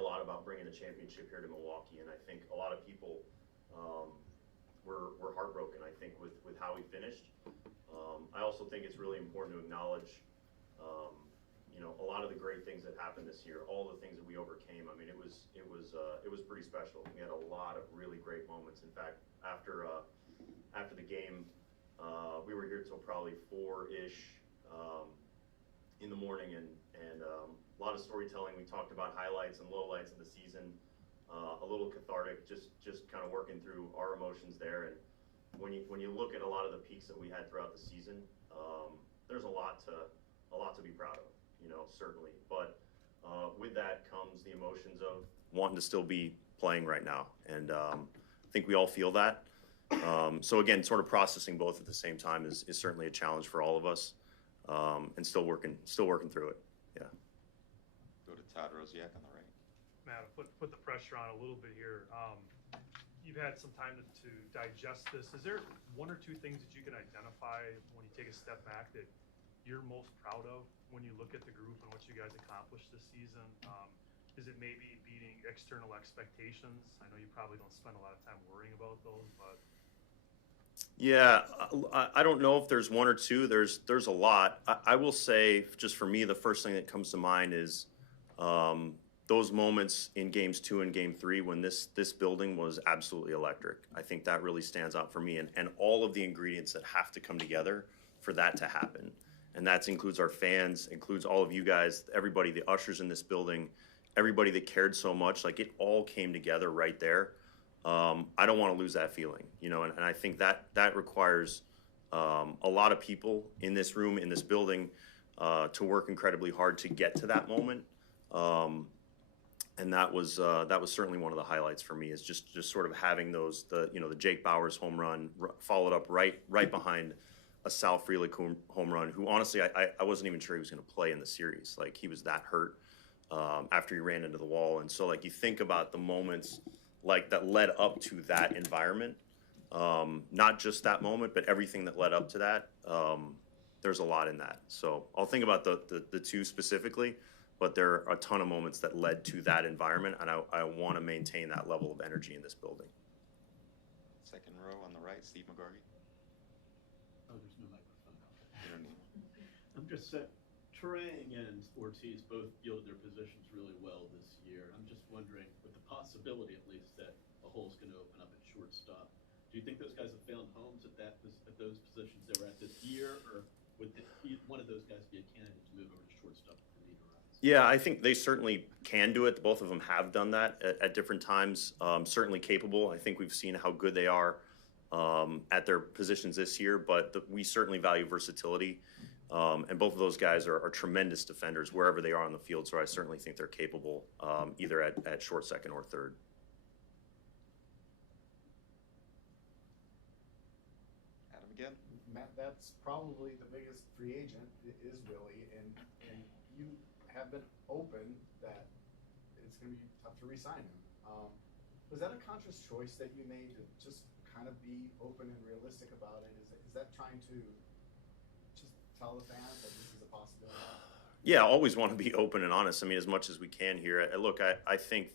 a lot about bringing the championship here to Milwaukee, and I think a lot of people were heartbroken, I think, with how we finished. I also think it's really important to acknowledge, a lot of the great things that happened this year, all the things that we overcame. I mean, it was pretty special. We had a lot of really great moments. In fact, after the game, we were here till probably 4-ish in the morning, and a lot of storytelling. We talked about highlights and lowlights of the season. A little cathartic, just kind of working through our emotions there. And when you look at a lot of the peaks that we had throughout the season, there's a lot to be proud of, certainly. But with that comes the emotions of wanting to still be playing right now, and I think we all feel that. So again, sort of processing both at the same time is certainly a challenge for all of us, and still working through it. Yeah. Go to Todd Rosiak on the right. Matt, put the pressure on a little bit here. You've had some time to digest this. Is there one or two things that you can identify when you take a step back that you're most proud of when you look at the group and what you guys accomplished this season? Is it maybe beating external expectations? I know you probably don't spend a lot of time worrying about those, but. Yeah, I don't know if there's one or two. There's a lot. I will say, just for me, the first thing that comes to mind is those moments in games 2 and game 3 when this building was absolutely electric. I think that really stands out for me, and all of the ingredients that have to come together for that to happen. And that includes our fans, includes all of you guys, everybody, the ushers in this building, everybody that cared so much. Like, it all came together right there. I don't want to lose that feeling, and I think that requires a lot of people in this room, in this building, to work incredibly hard to get to that moment. And that was certainly one of the highlights for me, is just sort of having the Jake Bauers home run followed up right behind a Sal Frelick home run, who honestly I wasn't even sure he was going to play in the series. Like, he was that hurt after he ran into the wall. And so, like, you think about the moments like that led up to that environment, not just that moment, but everything that led up to that. There's a lot in that. So I'll think about the two specifically, but there are a ton of moments that led to that environment, and I want to maintain that level of energy in this building. Second row on the right, Steve McGarvey. Oh, there's no microphone. You don't need one. I'm just saying, Terang and Ortiz both fielded their positions really well this year. I'm just wondering, with the possibility at least that a hole's going to open up at shortstop, do you think those guys have found homes at those positions they were at this year, or would one of those guys be a candidate to move over to shortstop if the need arises? Yeah, I think they certainly can do it. Both of them have done that at different times. Certainly capable. I think we've seen how good they are at their positions this year, but we certainly value versatility. And both of those guys are tremendous defenders wherever they are on the field, so I certainly think they're capable either at short, second, or third. Adam again. Matt, that's probably the biggest free agent is Willie, and you have been open that it's going to be tough to re-sign him. Was that a conscious choice that you made to just kind of be open and realistic about it? Is that trying to just tell the fans that this is a possibility? Yeah, always want to be open and honest. I mean, as much as we can here. Look, I think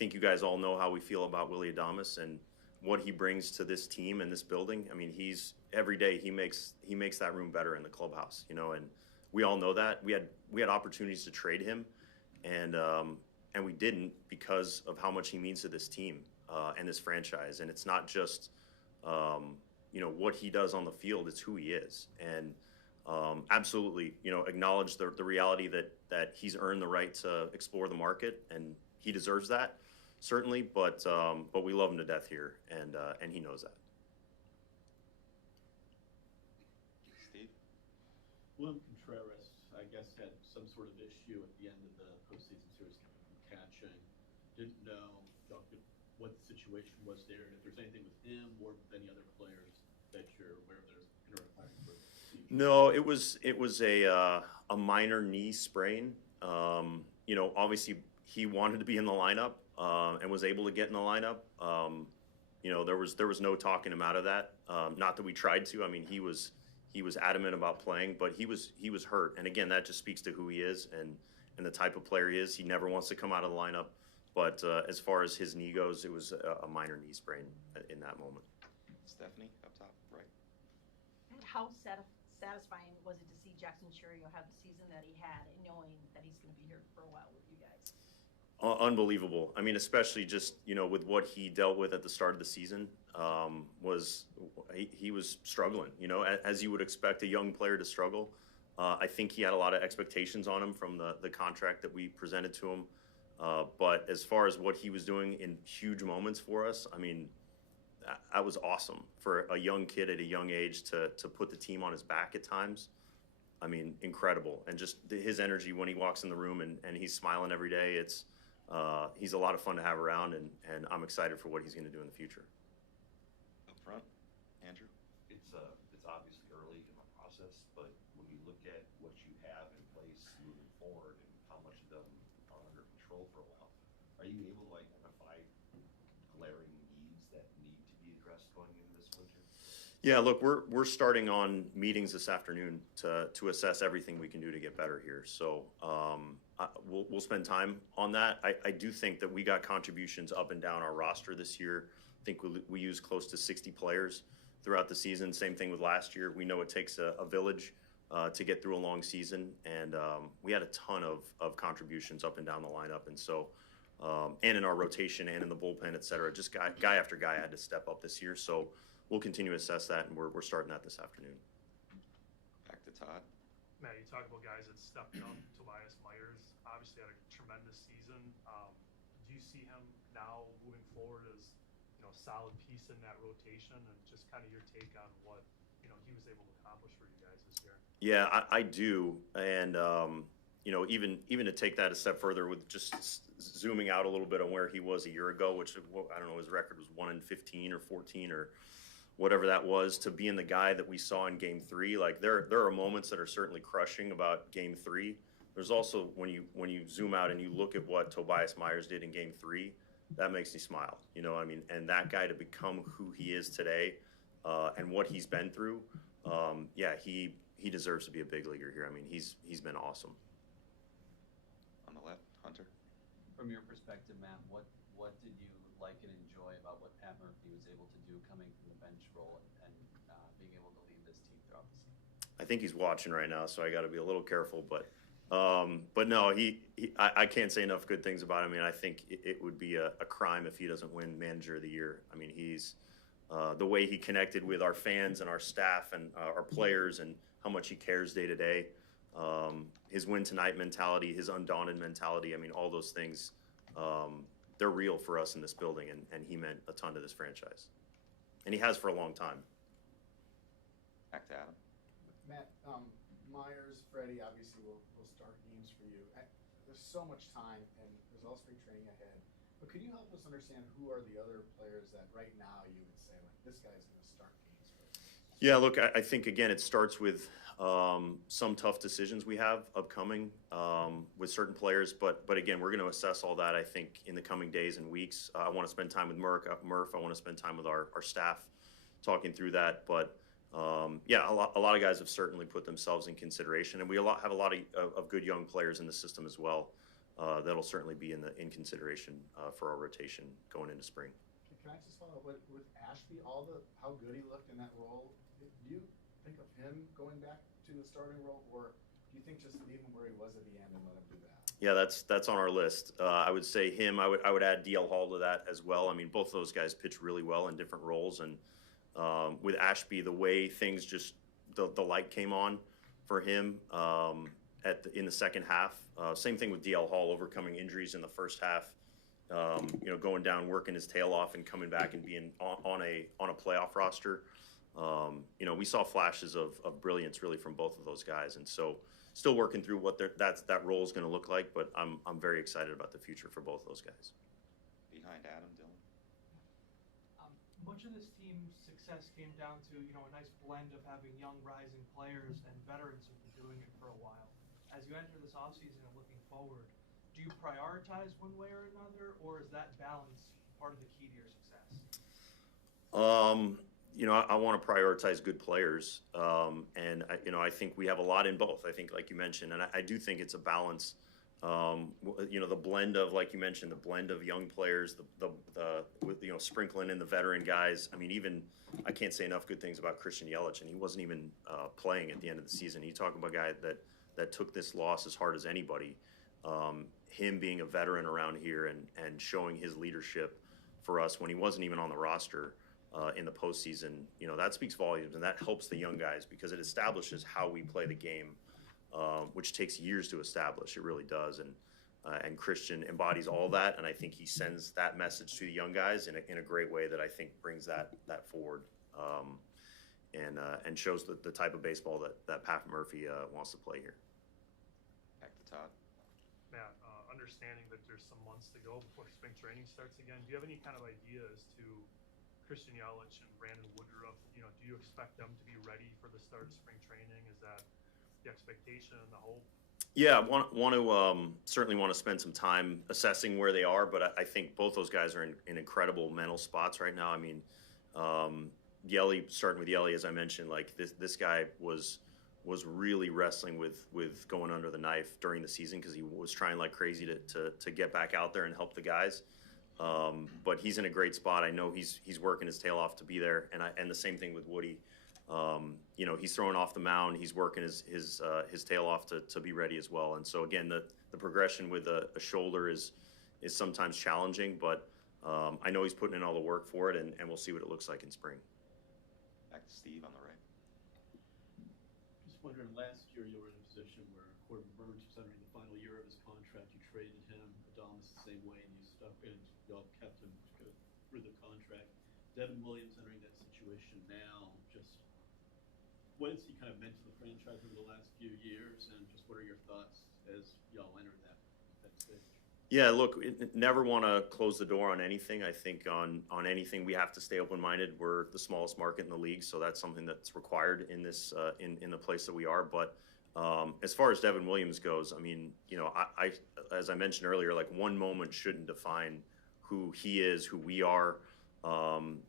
you guys all know how we feel about Willie Adames and what he brings to this team and this building. I mean, every day he makes that room better in the clubhouse, and we all know that. We had opportunities to trade him, and we didn't because of how much he means to this team and this franchise. And it's not just what he does on the field; it's who he is. And absolutely, acknowledge the reality that he's earned the right to explore the market, and he deserves that, certainly. But we love him to death here, and he knows that. Steve? William Contreras, I guess, had some sort of issue at the end of the postseason series coming from catching. Didn't know what the situation was there, and if there's anything with him or with any other players that you're aware of that is interacting with the season. No, it was a minor knee sprain. Obviously he wanted to be in the lineup and was able to get in the lineup. There was no talking him out of that. Not that we tried to. I mean, he was adamant about playing, but he was hurt. And again, that just speaks to who he is and and the type of player he is. He never wants to come out of the lineup. But as far as his knee goes, it was a minor knee sprain in that moment. Stephanie, up top, right. And how satisfying was it to see Jackson Churio have the season that he had, and knowing that he's going to be here for a while with you guys? Unbelievable. I mean, especially just, with what he dealt with at the start of the season, he was struggling, as you would expect a young player to struggle. I think he had a lot of expectations on him from the contract that we presented to him. But as far as what he was doing in huge moments for us, I mean, that was awesome for a young kid at a young age to put the team on his back at times. I mean, incredible. And just his energy when he walks in the room and he's smiling every day, he's a lot of fun to have around, and I'm excited for what he's going to do in the future. Up front, Andrew. It's obviously early in the process, but when you look at what you have in place moving forward and how much of them are under control for a while, are you able to identify glaring needs that need to be addressed going into this winter? Yeah, look, we're starting on meetings this afternoon to assess everything we can do to get better here. So we'll spend time on that. I do think that we got contributions up and down our roster this year. I think we used close to 60 players throughout the season. Same thing with last year. We know it takes a village to get through a long season, and we had a ton of contributions up and down the lineup. And so, and in our rotation and in the bullpen, et cetera, just guy after guy had to step up this year. So we'll continue to assess that, and we're starting that this afternoon. Back to Todd. Matt, you talk about guys that stepped up. Tobias Myers obviously had a tremendous season. Do you see him now moving forward as a solid piece in that rotation, and just kind of your take on what he was able to accomplish for you guys this year? Yeah, I do, and even to take that a step further with just zooming out a little bit on where he was a year ago, which I don't know, his record was 1-15 or 14 or whatever that was, to being the guy that we saw in Game 3. Like there are moments that are certainly crushing about Game 3. There's also when you zoom out and you look at what Tobias Myers did in Game 3, that makes me smile. And that guy to become who he is today, and what he's been through, he deserves to be a big leaguer here. I mean, he's been awesome. On the left, Hunter. From your perspective, Matt, what did you like and enjoy about what Pat Murphy was able to do coming from the bench role and being able to lead this team throughout the season? I think he's watching right now, so I got to be a little careful. But no, I can't say enough good things about him. I mean, I think it would be a crime if he doesn't win Manager of the Year. I mean, he's the way he connected with our fans and our staff and our players, and how much he cares day to day. His win tonight mentality, his undaunted mentality. I mean, all those things, they're real for us in this building, and he meant a ton to this franchise. And he has for a long time. Back to Adam. Matt, Myers, Freddie obviously will start games for you. There's so much time, and there's all spring training ahead. But could you help us understand who are the other players that right now you would say, like, this guy's going to start games for us? Yeah, look, I think, again, it starts with some tough decisions we have upcoming with certain players. But again, we're going to assess all that, I think, in the coming days and weeks. I want to spend time with Murph. I want to spend time with our staff talking through that. But a lot of guys have certainly put themselves in consideration, and we have a lot of good young players in the system as well. That'll certainly be in consideration for our rotation going into spring. Can I just follow up with Ashby? How good he looked in that role. Do you think of him going back to the starting role, or do you think just leave him where he was at the end and let him do that? Yeah, that's on our list. I would say him. I would add DL Hall to that as well. I mean, both those guys pitch really well in different roles, and with Ashby, the way things just the light came on for him in the second half. Same thing with DL Hall, overcoming injuries in the first half. Going down, working his tail off, and coming back and being on a playoff roster. We saw flashes of brilliance really from both of those guys, and so still working through what that role is going to look like. But I'm very excited about the future for both those guys. Behind Adam, Dylan. Much of this team's success came down to a nice blend of having young rising players and veterans who've been doing it for a while. As you enter this offseason and looking forward, do you prioritize one way or another, or is that balance part of the key to your success? I want to prioritize good players, and I think we have a lot in both. I think, like you mentioned, and I do think it's a balance You know, the blend of, like you mentioned, the blend of young players, with, you know, sprinkling in the veteran guys. I mean, even I can't say enough good things about Christian Yelich, and he wasn't even playing at the end of the season. You talk about a guy that took this loss as hard as anybody. Him being a veteran around here and showing his leadership for us when he wasn't even on the roster in the postseason, you know, that speaks volumes, and that helps the young guys because it establishes how we play the game, which takes years to establish. It really does, and Christian embodies all that, and I think he sends that message to the young guys in a great way that I think brings that forward, and shows the type of baseball that Pat Murphy wants to play here. Back to Todd. Matt, understanding that there's some months to go before spring training starts again, do you have any kind of idea as to Christian Yelich and Brandon Woodruff? You know, do you expect them to be ready for the start of spring training? Is that the expectation and the hope? Yeah, certainly want to spend some time assessing where they are, but I think both those guys are in incredible mental spots right now. I mean, starting with Yelly, as I mentioned, like this guy was really wrestling with going under the knife during the season because he was trying like crazy to get back out there and help the guys. But he's in a great spot. I know he's working his tail off to be there, and the same thing with Woody. You know, he's throwing off the mound. He's working his tail off to be ready as well. And so again, the progression with a shoulder is sometimes challenging, but I know he's putting in all the work for it, and we'll see what it looks like in spring. Back to Steve on the right. Just wondering, last year you were in a position where Corbin Burns was entering the final year of his contract. You traded him. Adames the same way, and you stuck and y'all kept him through the contract. Devin Williams entering that situation now. Just what has he kind of meant to the franchise over the last few years, and just what are your thoughts as y'all enter that stage? Yeah, look, never want to close the door on anything. I think on anything we have to stay open-minded. We're the smallest market in the league, so that's something that's required in this in the place that we are. But as far as Devin Williams goes, I mean, you know, I as I mentioned earlier, like one moment shouldn't define who he is, who we are.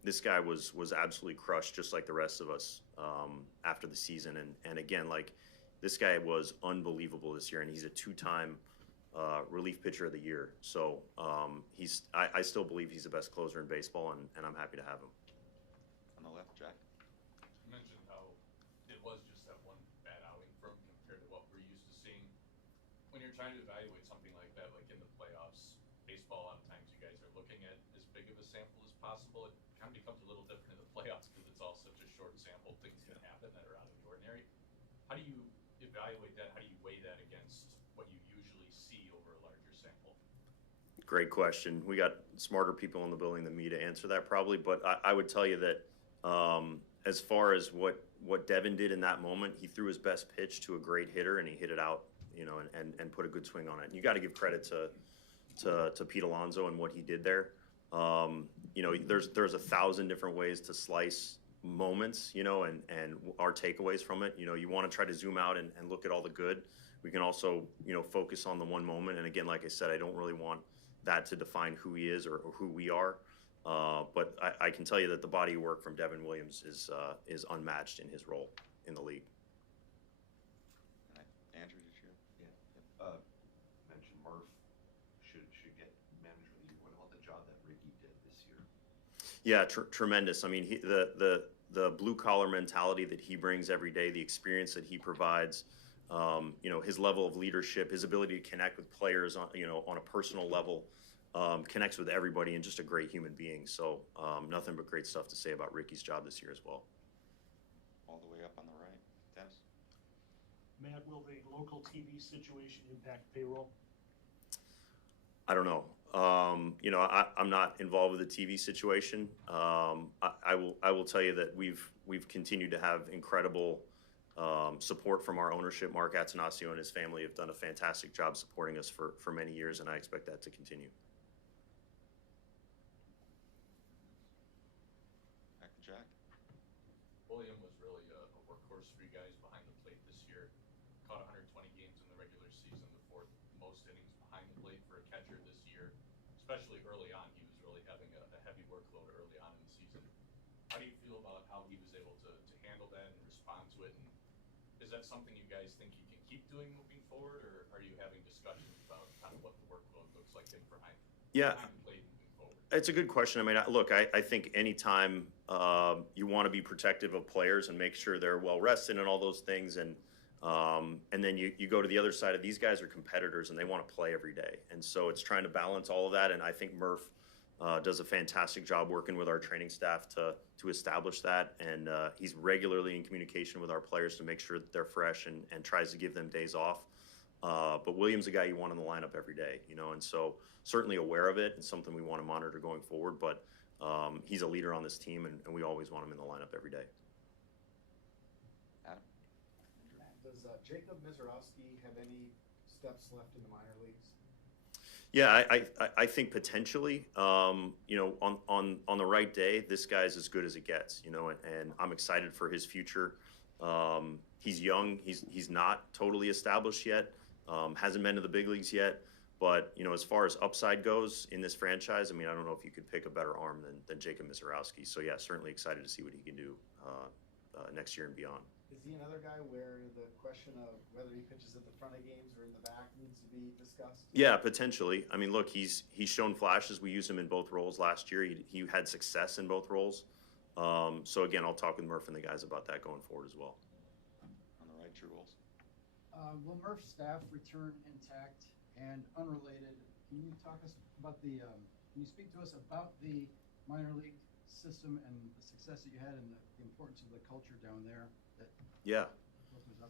This guy was absolutely crushed, just like the rest of us after the season. And again, like this guy was unbelievable this year, and he's a two-time relief pitcher of the year. So I still believe he's the best closer in baseball, and I'm happy to have him. On the left, Jack. You mentioned how it was just that one bad outing from compared to what we're used to seeing. When you're trying to evaluate something like that, like in the playoffs, baseball, a lot of times you guys are looking at as big of a sample as possible. It kind of becomes a little different in the playoffs because it's all such a short sample. Things can happen that are out of the ordinary. How do you evaluate that? How do you weigh that against what you usually see over a larger sample? Great question. We got smarter people in the building than me to answer that probably, but I would tell you that as far as what Devin did in that moment, he threw his best pitch to a great hitter and he hit it out, you know, and put a good swing on it. And you got to give credit to Pete Alonso and what he did there. You know, there's 1,000 different ways to slice moments, you know, and our takeaways from it. You know, you want to try to zoom out and look at all the good. We can also, you know, focus on the one moment. And again, like I said, I don't really want that to define who he is or who we are. But I can tell you that the body of work from Devin Williams is unmatched in his role in the league. Andrew, did you? Yeah. Mentioned Murph should get manager of the year. What about the job that Ricky did this year? Yeah, tremendous. I mean, the blue collar mentality that he brings every day, the experience that he provides, you know, his level of leadership, his ability to connect with players on, you know, on a personal level, connects with everybody, and just a great human being. So nothing but great stuff to say about Ricky's job this year as well. All the way up on the right, Dennis. Matt, will the local TV situation impact payroll? I don't know. You know, I'm not involved with the TV situation. I will tell you that we've continued to have incredible support from our ownership. Mark Attanasio and his family have done a fantastic job supporting us for many years, and I expect that to continue. Back to Jack. William was really a workhorse for you guys behind the plate this year. Caught 120 games in the regular season, the fourth most innings behind the plate for a catcher this year. Especially early on, he was really having a heavy workload early on in the season. How do you feel about how he was able to handle that and respond to it? And is that something you guys think he can keep doing moving forward, or are you having discussions about kind of what the workload looks like in behind Yeah. plate moving forward? It's a good question. I mean, look, I think anytime you want to be protective of players and make sure they're well rested and all those things, and then you go to the other side of these guys are competitors and they want to play every day, and so it's trying to balance all of that. And I think Murph does a fantastic job working with our training staff to establish that, and he's regularly in communication with our players to make sure that they're fresh and tries to give them days off. But William's a guy you want in the lineup every day, you know, and so certainly aware of it and something we want to monitor going forward. But he's a leader on this team, and we always want him in the lineup every day. Adam? Does Jacob Mizorowski have any steps left in the minor leagues? Yeah, I think potentially, you know, on the right day, this guy's as good as it gets, you know, and I'm excited for his future. He's young. He's not totally established yet. Hasn't been to the big leagues yet. But, you know, as far as upside goes in this franchise, I mean, I don't know if you could pick a better arm than Jacob Mizorowski. So, yeah, certainly excited to see what he can do next year and beyond. Is he another guy where the question of whether he pitches at the front of games or in the back needs to be discussed? Yeah, potentially. I mean, look, he's shown flashes. We used him in both roles last year. He had success in both roles. So, again, I'll talk with Murph and the guys about that going forward as well. On the right, true roles. Will Murph's staff return intact? And unrelated, can you talk us about can you speak to us about the minor league system and the success that you had and the importance of the culture down there that Yeah. opens up?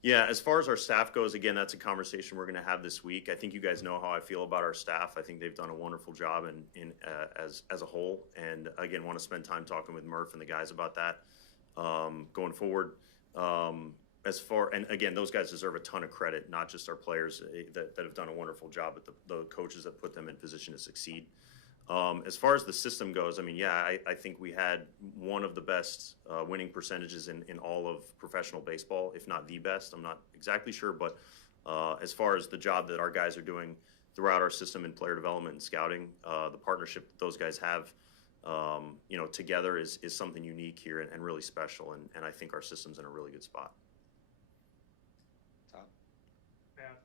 Yeah, as far as our staff goes, again, that's a conversation we're going to have this week. I think you guys know how I feel about our staff. I think they've done a wonderful job as a whole. And again, want to spend time talking with Murph and the guys about that going forward. And again, those guys deserve a ton of credit, not just our players that have done a wonderful job, but the coaches that put them in position to succeed. As far as the system goes, I mean, yeah, I think we had one of the best winning percentages in all of professional baseball, if not the best. I'm not exactly sure, but as far as the job that our guys are doing throughout our system in player development and scouting, the partnership that those guys have, you know, together is something unique here and really special. And I think our system's in a really good spot. Matt,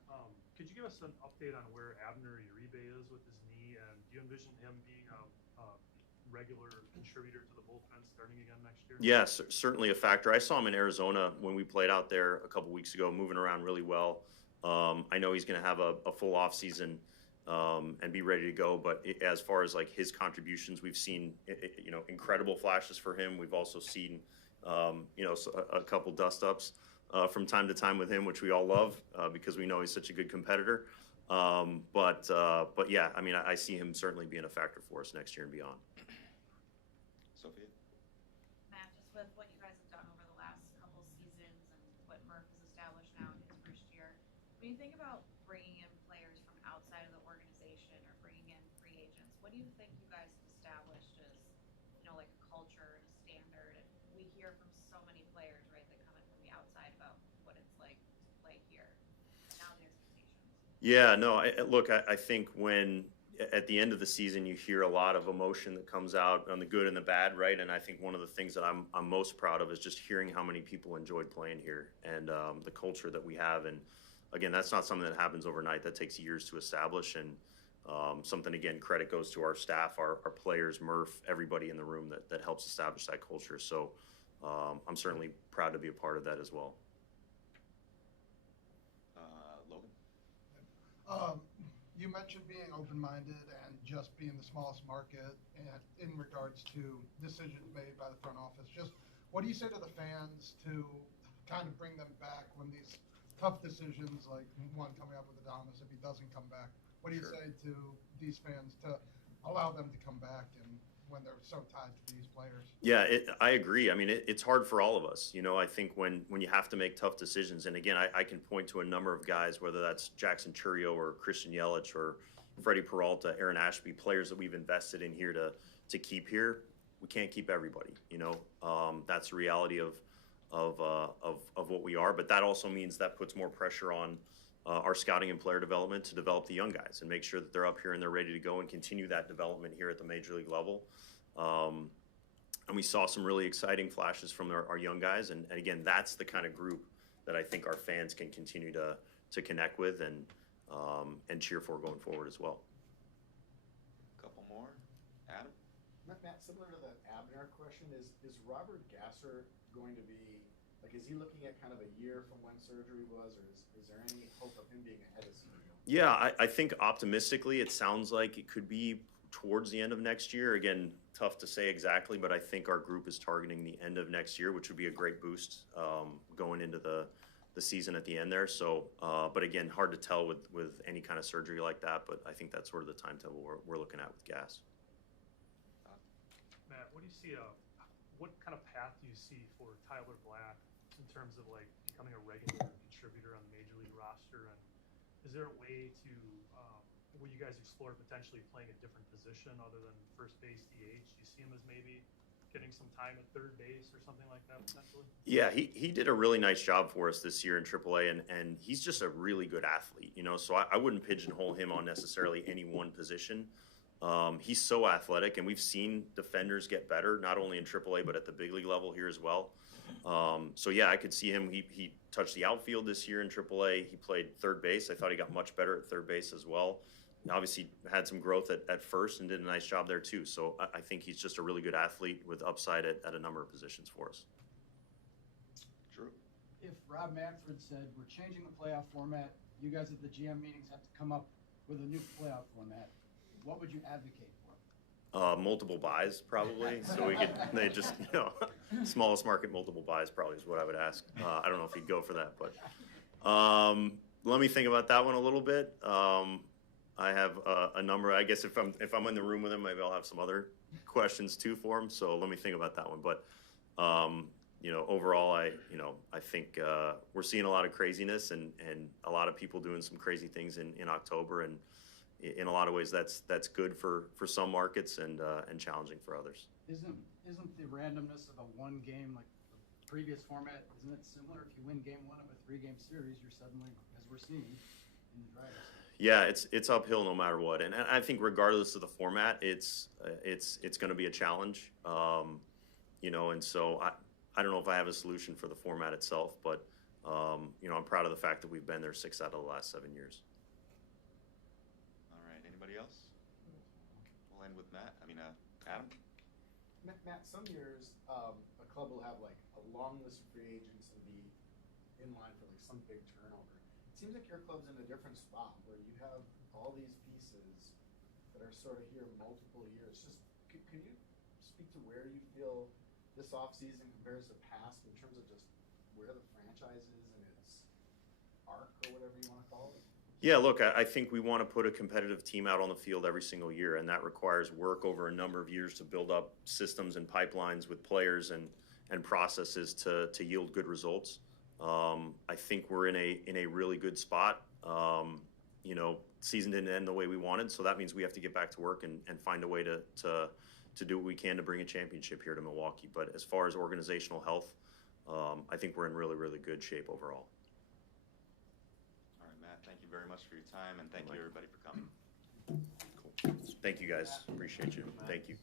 could you give us an update on where Abner Uribe is with his knee, and do you envision him being a regular contributor to the bullpen starting again next year? Yes, certainly a factor. I saw him in Arizona when we played out there a couple weeks ago, moving around really well. I know he's going to have a full off season and be ready to go. But as far as like his contributions, we've seen you know, incredible flashes for him. We've also seen you know, a couple dust ups from time to time with him, which we all love because we know he's such a good competitor. But yeah, I mean, I see him certainly being a factor for us next year and beyond. Sophia? Matt, just with what you guys have done over the last couple seasons and what Murph has established now in his first year, when you think about bringing in players from outside of the organization or bringing in free agents, what do you think you guys have established as, you know, like a culture and a standard? And we hear from so many players, right, that come in from the outside about what it's like to play here. Now the expectations. Yeah, no, look, I think when at the end of the season you hear a lot of emotion that comes out on the good and the bad, right? And I think one of the things that I'm most proud of is just hearing how many people enjoyed playing here and the culture that we have. And again, that's not something that happens overnight. That takes years to establish. And something, again, credit goes to our staff, our players, Murph, everybody in the room that helps establish that culture. So I'm certainly proud to be a part of that as well. Logan? You mentioned being open-minded and just being the smallest market and in regards to decisions made by the front office. Just what do you say to the fans to kind of bring them back when these tough decisions, like one coming up with Adames, if he doesn't come back, what do you say to these fans to allow them to come back and when they're so tied to these players? Yeah, I agree. I mean, it's hard for all of us. You know, I think when you have to make tough decisions, and again, I can point to a number of guys, whether that's Jackson Churio or Christian Yelich or Freddie Peralta, Aaron Ashby, players that we've invested in here to keep here. We can't keep everybody, you know. That's the reality of what we are. But that also means that puts more pressure on our scouting and player development to develop the young guys and make sure that they're up here and they're ready to go and continue that development here at the major league level. And we saw some really exciting flashes from our young guys. And again, that's the kind of group that I think our fans can continue to connect with and cheer for going forward as well. Couple more. Adam? Matt, similar to the Abner question, is Robert Gasser going to be, like, is he looking at kind of a year from when surgery was, or is there any hope of him being ahead of schedule? Yeah, I think optimistically it sounds like it could be towards the end of next year. Again, tough to say exactly, but I think our group is targeting the end of next year, which would be a great boost going into the season at the end there. So, but again, hard to tell with any kind of surgery like that, but I think that's sort of the timetable we're looking at with Gas. Matt, what do you see, what kind of path do you see for Tyler Black in terms of like becoming a regular contributor on the Major League roster? And is there a way to, will you guys explore potentially playing a different position other than first base DH? Do you see him as maybe getting some time at third base or something like that potentially? Yeah, he did a really nice job for us this year in AAA, and he's just a really good athlete, you know, so I wouldn't pigeonhole him on necessarily any one position. He's so athletic, and we've seen defenders get better, not only in AAA, but at the big league level here as well. So yeah, I could see him. He touched the outfield this year in AAA. He played third base. I thought he got much better at third base as well. Obviously had some growth at first and did a nice job there too. So I think he's just a really good athlete with upside at a number of positions for us. Drew? If Rob Manfred said, we're changing the playoff format, you guys at the GM meetings have to come up with a new playoff format, what would you advocate for? Multiple buys probably. So they just, you know, smallest market multiple buys probably is what I would ask. I don't know if he'd go for that, but let me think about that one a little bit. I have a number. I guess if I'm in the room with him, maybe I'll have some other questions too for him. So let me think about that one. But you know, overall, I think we're seeing a lot of craziness and a lot of people doing some crazy things in October, and in a lot of ways that's good for some markets and challenging for others. Isn't the randomness of a one game like the previous format? Isn't it similar? If you win game one of a 3-game series, you're suddenly, as we're seeing, in the driver's seat. Yeah, it's uphill no matter what, and I think regardless of the format, it's going to be a challenge, you know. And so I don't know if I have a solution for the format itself, but you know, I'm proud of the fact that we've been there 6 out of the last 7 years. All right, anybody else? We'll end with Matt. Adam? Matt, some years a club will have like a long list of free agents and be in line for like some big turnover. It seems like your club's in a different spot where you have all these pieces that are sort of here multiple years. Just can you speak to where you feel this offseason compares to past in terms of just where the franchise is in its arc or whatever you want to call it? Yeah, look, I think we want to put a competitive team out on the field every single year, and that requires work over a number of years to build up systems and pipelines with players and processes to yield good results. I think we're in a really good spot. You know, season didn't end the way we wanted, so that means we have to get back to work and find a way to do what we can to bring a championship here to Milwaukee. But as far as organizational health, I think we're in really, really good shape overall. All right, Matt, thank you very much for your time, and thank you everybody for coming. Cool. Thank you guys. Appreciate you. Thank you.